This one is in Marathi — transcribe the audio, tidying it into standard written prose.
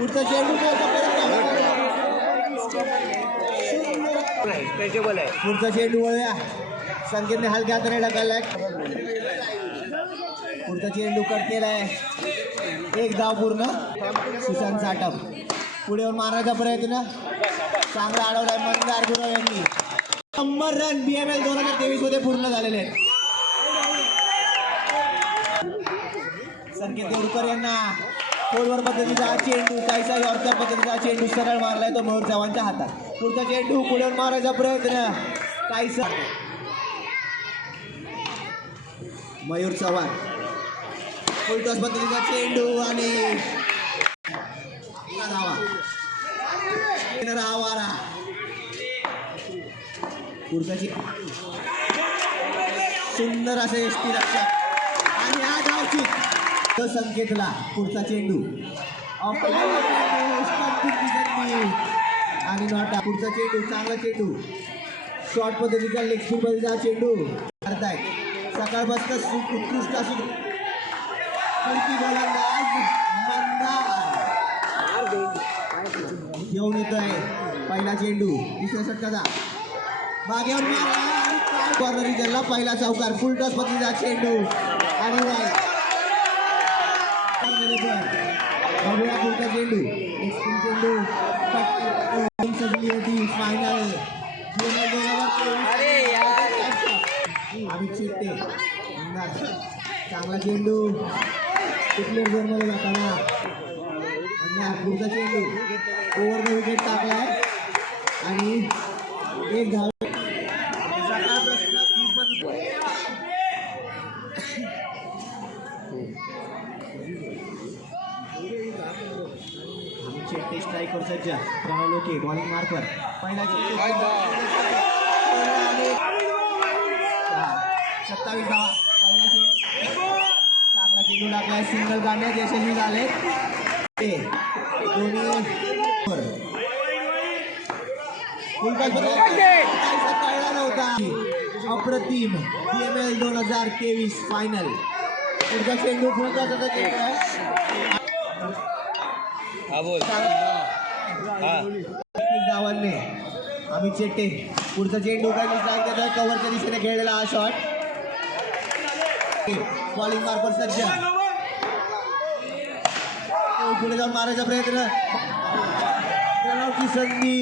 पुढचा चेंडू पुढचा चेंडू वळूया. संकेतने हलक्या हाताने ढकललाय. पुढचा चेंडू कट केलाय. एक धाव पूर्ण. सुशांत साटम पुढे येऊन मारण्याचा प्रयत्न चांगला अडवलाय मंदार गुरव यांनी. 100 रन BML 2023 मध्ये पूर्ण झालेले आहेत. संकेत देवकर यांना फोरवर पद्धतीचा चेंडू काहीसा यॉर्कर पद्धतीचा चेंडू सरळ मारलाय तो मयूर चव्हाणच्या हातात. पुढचा चेंडू पुढे मारायचा प्रयत्न काहीसा मयूर चव्हाण. फुलटॉस पद्धतीचा चेंडू आणि धावा पुढचा सुंदर असे एसटी लक्षात आणि हा धावचूक संकेतला. पुढचा चेंडू आणि नॉटा. पुढचा चेंडू चांगला चेंडू शॉर्ट पद्धतीचा लेग स्पिन पद्धतीचा चेंडू करतायत. सकाळपासून उत्कृष्ट असून घेऊन येतोय पहिला चेंडू दुसऱ्या षटकाचा मागेवर कॉर्नर रिजनला पहिला चौकार. फुल टॉस पद्धतीचा चेंडू आणि पुढचा चेंडू चेंडू फायनल अमित शेट्टे चांगला चेंडू कुठल्या जोरमध्ये जाताना पुढचा चेंडू ओव्हर द विकेट टाकलाय आणि एक धाव. अमित शेट्टे स्ट्राईकवर सज्ज. प्रणव लोके बॉलिंग मार्कवर. पहिला चेंडू 27 धावा. पहिला चेंडू चांगला चेंडू लागलाय. सिंगल गाण्यात यशस्वी झाले दोन्ही. कळला नव्हता. अप्रतिम BML 2023 फायनल. पुढचा चेंडू फुलकाचा धावांनी अमित शेट्टे. पुढचा चेंडू काय कव्हरच्या दिशेने खेळलेला हा शॉट. बॉलिंग मार्कर सज्ज. पुढे जाऊन मारायचा प्रयत्न. प्रणवची संधी